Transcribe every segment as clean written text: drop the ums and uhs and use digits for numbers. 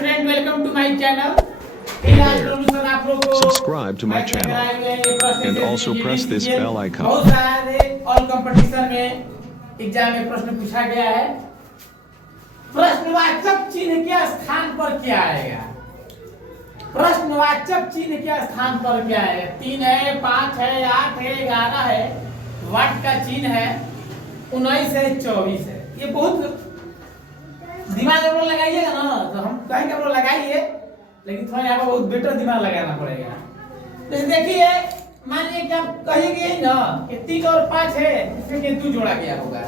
Student, welcome to my channel. Subscribe to my channel and also press this bell icon. बहुत सारे all competition में exam में प्रश्न पूछा गया है। प्रश्नवाचक चिन्ह के स्थान पर क्या आएगा? प्रश्नवाचक चिन्ह के स्थान पर क्या है? 3 है, 5 है, 8 है, 11 है, वाट का चिन्ह है, 19 है, 24 है। ये बहुत दिमाग में लगाइएगा ना, तो हम कहेंगे आप लगाइए, लेकिन थोड़ा यहाँ पर बहुत बेटर दिमाग लगाना पड़ेगा। तो देखिए, मान लीजिए कि आप कहेंगे ना कि 3 और 5 है, इसमें के 2 जोड़ा गया होगा।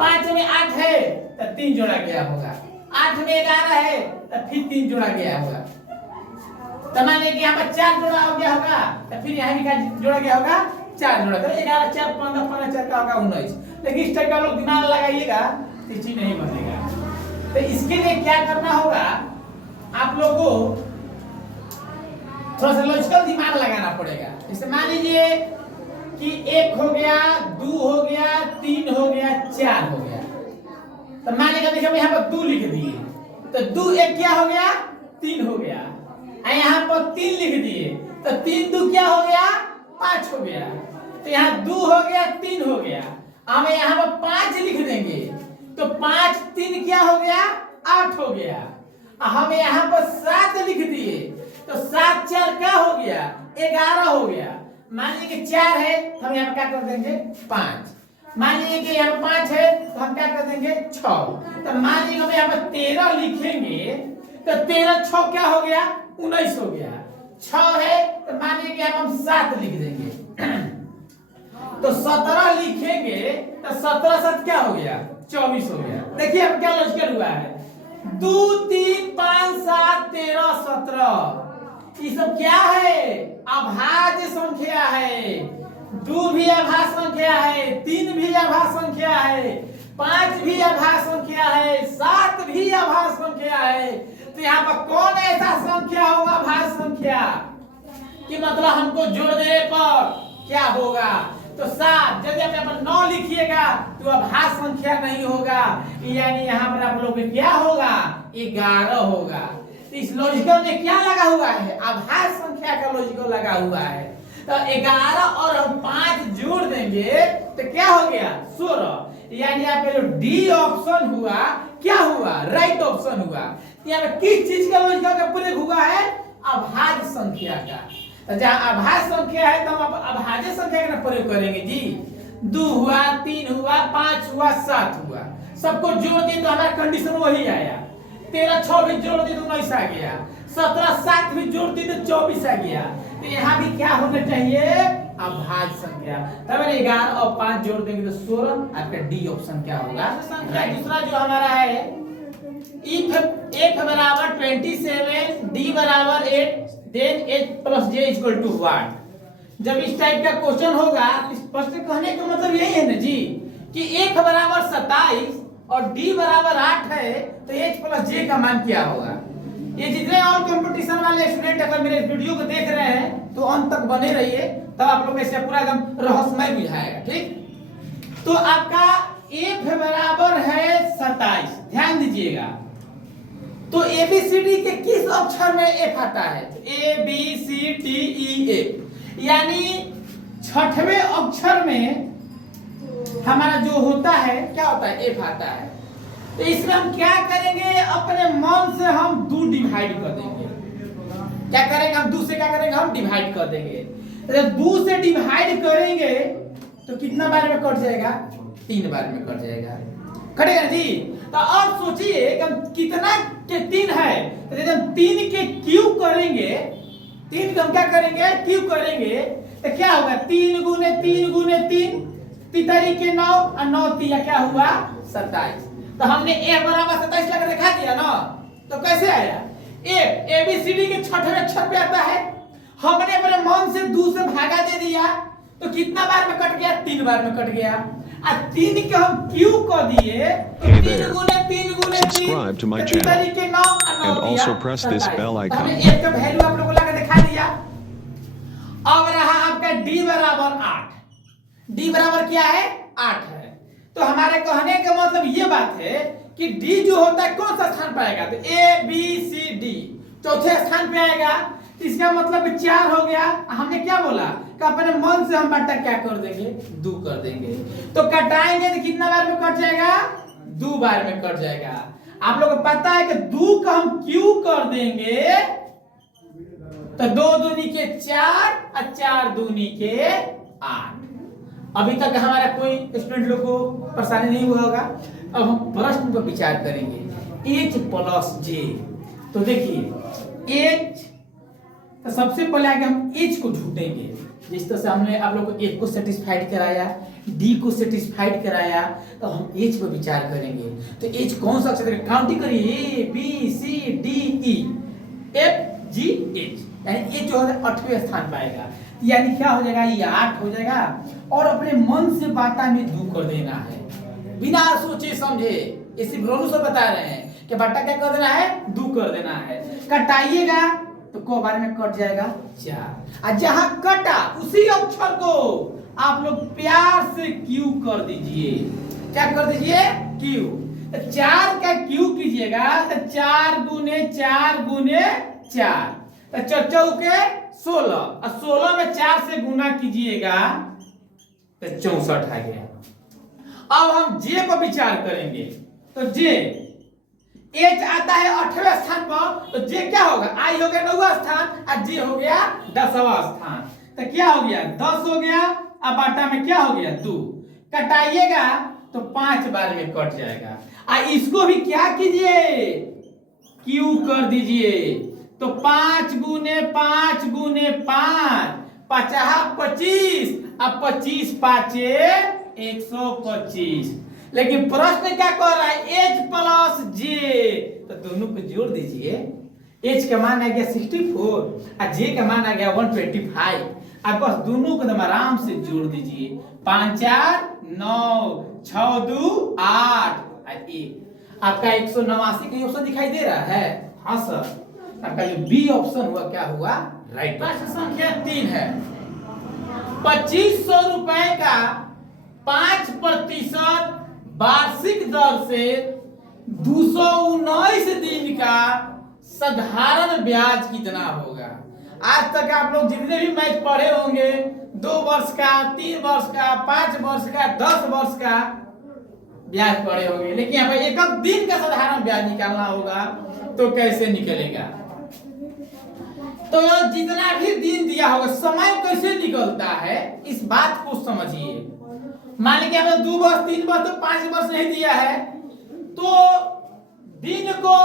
5 में 8 है तो 3 जोड़ा गया होगा। 8 में 11 है तो फिर 3 जोड़ा गया होगा। तो मान लीजिए कि यहाँ पर 4 जोड़ा हो गया होगा, तो फिर यहाँ भी क्या जोड़ा गया होगा? 4 जोड़ा। तो 11 4 15 15 4 का होगा 19। लेकिन इस टाइप का लोग दिमाग लगाइएगा तो चीज नहीं बनेगा। तो इसके लिए क्या करना होगा, आप लोगों को थोड़ा सा लॉजिकल दिमाग लगाना पड़ेगा। जैसे मान लीजिए कि 1 हो गया, 2 हो गया, 3 हो गया, 4 हो गया। तो मान लीजिए देखिए यहाँ पर 2 लिख दिए, तो 2 1 क्या हो गया? 3 हो गया। यहाँ पर 3 लिख दिए, तो 3 2 क्या हो गया? 5 हो गया। तो यहाँ 2 हो गया, 3 हो गया। हम यहाँ पर 5 लिख देंगे, तो 5 3 क्या हो गया? 8 हो गया। हम यहाँ पर 7 लिख दिए, तो 7 4 क्या हो गया? 11 हो गया। मान लीजिए कि 4 है, तो हम यहाँ पर क्या कर देंगे? 5। मान लीजिए कि यहाँ पर 5 है, तो हम क्या कर देंगे? 6। तो मान लीजिए हम यहाँ पर 13 लिखेंगे, तो 13 6 क्या हो गया? 19 हो गया। 6 है, तो मान लीजिए कि हम 7 लिख देंगे, तो 17 लिखेंगे, तो 17 7 क्या हो गया? 24 हो गया। देखिए अब क्या लॉजिकल हुआ है? 2 3 5 7 13 17, ये सब क्या है? अभाज्य संख्या है। 2 भी अभाज्य संख्या है, 3 भी अभाज्य संख्या है, 5 भी अभाज्य संख्या है, 7 भी अभाज्य संख्या है। तो यहाँ पर कौन ऐसा संख्या होगा अभाज्य संख्या कि मतलब हमको जोड़ देने पर क्या होगा? तो 7, यदि आप यहाँ पर 9 लिखिएगा तो अभाज्य संख्या नहीं होगा, यानी यहाँ पर आप लोग क्या होगा? 11 होगा। तो इस लॉजिकल में क्या लगा हुआ है? अभाज्य संख्या का लॉजिकल लगा हुआ है। तो 11 और हम 5 जोड़ देंगे तो क्या हो गया? 16। यानी यहाँ पे जो डी ऑप्शन हुआ क्या हुआ? राइट ऑप्शन हुआ। यहाँ पे किस चीज का लॉजिकल का प्रयोग हुआ है? अभाज्य संख्या का। तो जहाँ अभाज्य संख्या है तो हम अभाज्य संख्या का प्रयोग करेंगे जी। 2 हुआ, 3 हुआ, 5 हुआ, 7 हुआ, सबको जोड़ दिए तो हमारा कंडीशन वही आया। 13 6 भी जोड़ दिए तो 19 आ गया। 17 7 भी जोड़ दिए तो 24 आ गया। तो यहाँ भी क्या होना चाहिए? अभाज्य संख्या। तब 11 और 5 जोड़ देंगे तो 16। आपका डी ऑप्शन क्या होगा? दूसरा जो हमारा है, if f बराबर 27, d बराबर 8, then h plus j equal to what? जब इस टाइप का क्वेश्चन होगा, इस प्रश्न कहने का मतलब यही है ना जी कि f बराबर 27 और d बराबर 8 है, तो h प्लस j का मान क्या होगा? ये जितने और कंपटीशन वाले स्टूडेंट अगर मेरे वीडियो को देख रहे हैं तो अंत तक बने रहिए, तब आप लोग ऐसे पूरा एकदम रहस्यमय बुझाएगा। ठीक, तो आपका f बराबर है 27, ध्यान दीजिएगा। तो ABCD के किस अक्षर में F आता है? ABCDEF, यानी 6वें अक्षर में हमारा जो होता है क्या होता है? F आता है। तो इसमें हम क्या करेंगे? अपने मन से हम 2 डिवाइड कर देंगे। क्या करेंगे हम? 2 से क्या करेंगे? हम डिवाइड कर देंगे। तो जब 2 से डिवाइड करेंगे तो कितना बार में कट जाएगा? 3 बार में कट जाएगा। कटेगा जी। तो अब सोचिए कि हम कितना के 3 है, तो जब हम 3 के क्यूब करेंगे, 3 का हम क्या करेंगे? क्यूब करेंगे, तो क्या होगा? 3 गुने 3 गुने 3, तितरी के 9 और 9 तिया क्या हुआ? 27। तो हमने a बराबर 27 लगा दिखा दिया ना, तो कैसे आया? ABCD के 6वें अक्षर पे आता है। हमने अपने मन से 2 से भागा दे दिया, तो कितना बार में कट गया? 3 बार में कट गया। 3 के हम क्यूब कर दिए, तो 3 गुने 3 गुने 3, Subscribe to my channel के 9 और 9 and also press this bell icon. हमने f का वैल्यू आप लोगों को लगा दिखा दिया। अब रहा आपका d बराबर 8। d बराबर क्या है? 8 है। तो हमारे कहने का मतलब ये बात है कि डी जो होता है कौन सा स्थान पाएगा, तो ए बी सी डी चौथे स्थान पे आएगा। इसका मतलब 4 हो गया। हमने क्या बोला कि अपने मन से हम बट्टा क्या कर देंगे, 2 कर देंगे। तो कटाएंगे तो कितना बार में कट जाएगा, 2 बार में कट जाएगा। आप लोगों को पता है कि 2 का हम क्यों कर देंगे, तो 2 दूनी के 4 और 4 दूनी के 8। अभी तक हमारा कोई स्टूडेंट लोग को परेशानी नहीं हुआ होगा। अब हम प्रश्न पर विचार करेंगे h प्लस j। तो देखिए h, तो सबसे पहले आगे हम h को ढूंढेंगे। जिस तरह से हमने आप लोग को h को सेटिस्फाइड कराया, d को सेटिस्फाइड कराया, तो हम h पर विचार करेंगे। तो h कौन सा अक्षर है, काउंटिंग करिए a b c d e f g h, यानी h जो है 8वें स्थान पाएगा। यानी क्या हो जाएगा, ये 8 हो जाएगा। और अपने मन से बाटा में 2 कर देना है, बिना सोचे समझे। इसी ब्रोनू से बता रहे हैं कि बाटा क्या कर देना है, 2 कर देना है। कटाइएगा तो को बार में कट जाएगा 4, और जहां कटा उसी अक्षर को आप लोग प्यार से क्यू कर दीजिए। क्या कर दीजिए, क्यू। तो 4 का क्यू कीजिएगा तो 4 गुने 4 गुने 4, तो 4 चौके 16, और 16 में 4 से गुना कीजिएगा तो 64 आ गया। अब हम जे पर विचार करेंगे। तो जे एच आता है 8वें स्थान पर, तो जे क्या होगा, आई हो गया 9वां स्थान और जे हो गया 10वां स्थान। तो क्या हो गया, 10 हो गया। अब आटा में क्या हो गया, 2। कटाइएगा तो 5 बार में कट जाएगा। और इसको भी क्या कीजिए, क्यू कर दीजिए। तो 5 गुने 5 गुने 5, 50 25, अब 25 पाँचे 125। लेकिन प्रश्न क्या कह रहा है, h प्लस j, तो दोनों को जोड़ दीजिए। h का मान आ गया 64 और j का मान आ गया 125। अब बस दोनों को आराम से जोड़ दीजिए। 5 4 9, 6 2 8 और 1। आपका 189 का ऑप्शन दिखाई दे रहा है। हाँ सर, आपका ये बी ऑप्शन हुआ, क्या हुआ, राइट। प्रश्न संख्या 3 है। 2500 रुपए का 5% वार्षिक दर से 219 दिन का साधारण ब्याज कितना होगा। आज तक आप लोग जितने भी मैथ पढ़े होंगे, 2 वर्ष का, 3 वर्ष का, 5 वर्ष का, 10 वर्ष का ब्याज पढ़े होंगे, लेकिन यहाँ पे एक दिन का साधारण ब्याज निकालना होगा तो कैसे निकलेगा। तो जितना भी दिन दिया होगा, समय कैसे निकलता है इस बात को समझिए। मान लीजिए आपने 2 वर्ष, 3 वर्ष, तो 5 वर्ष नहीं दिया है, तो दिन को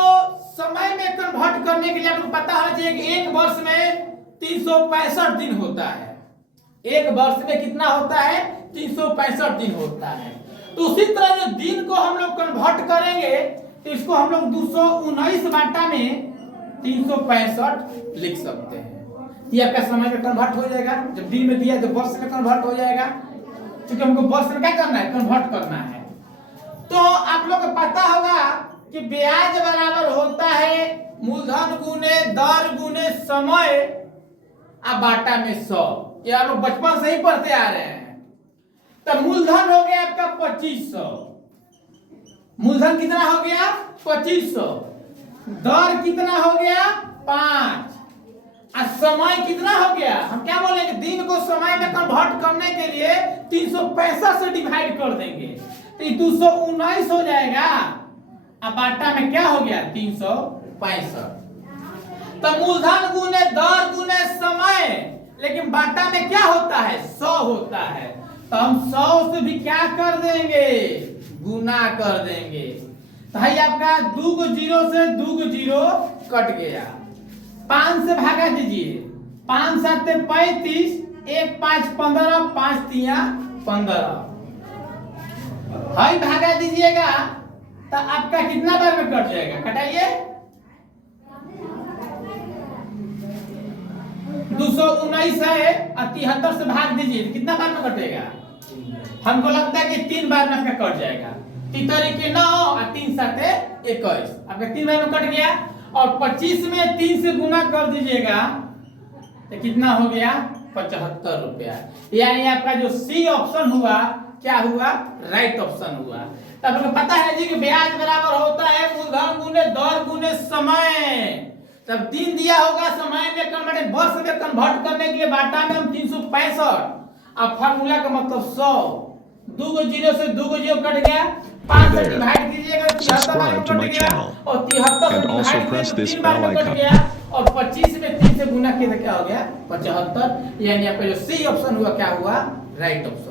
समय में कन्वर्ट करने के लिए आपको पता होना चाहिए कि एक वर्ष में 365 दिन होता है। एक वर्ष में कितना होता है, 365 दिन होता है। तो उसी तरह जो दिन को हम लोग कन्वर्ट करेंगे तो इसको हम लोग 219 बाटा में 365 लिख सकते हैं। ये आपका समय में कन्वर्ट हो जाएगा। जब दिन में दिया तो वर्ष में कन्वर्ट हो जाएगा, क्योंकि हमको वर्ष में क्या करना है, कन्वर्ट करना है। तो आप लोग को पता होगा कि ब्याज बराबर होता है मूलधन गुने दर गुने समय और बाटा में 100। ये आप लोग बचपन से ही पढ़ते आ रहे हैं। तो मूलधन हो गया आपका 2500। मूलधन कितना हो गया, 2500। दर कितना हो गया, 5। और समय कितना हो गया, हम क्या बोलेंगे, दिन को समय में कन्वर्ट करने के लिए 365 से डिवाइड कर देंगे तो 219 हो जाएगा। अब बाटा में क्या हो गया, 365। तो मूलधन गुने दर गुने समय, लेकिन बाटा में क्या होता है, 100 होता है। तो हम 100 से भी क्या कर देंगे, गुना कर देंगे। तो भाई आपका 2 को 0 से 2 को 0 कट गया। 5 से भागा दीजिए, 5 7 35, 1 5 15, 5 3 15। हाई भागा दीजिएगा तो आपका कितना बार में कट जाएगा, कटाइए। 219 है और 73 से भाग दीजिए, कितना बार में कटेगा। हमको लगता है कि 3 बार में आपका कट जाएगा। 3 के 9 और 3 7 21, आपका 3 बार में कट गया। और 25 में 3 से गुना कर दीजिएगा तो कितना हो गया, 75 रुपया। यानी आपका जो सी ऑप्शन हुआ क्या हुआ, राइट ऑप्शन हुआ। तो आपको पता है जी कि ब्याज बराबर होता है मूलधन गुने दर गुने समय। तब 3 दिया होगा, समय में कन्वर्ट वर्ष में कन्वर्ट करने के लिए बाटा में हम 365, अब फार्मूला का मतलब 100, 2 जीरो से 2 जीरो कट गया, 5 से डिवाइड कीजिएगा, Subscribe to my channel. और 73 And से also डिवाइड press कीजिए, this 3 bar bell cut icon. गया, और 25 में 3 से गुना किया क्या हो गया 75, यानी आपका जो सी ऑप्शन हुआ क्या हुआ, राइट ऑप्शन।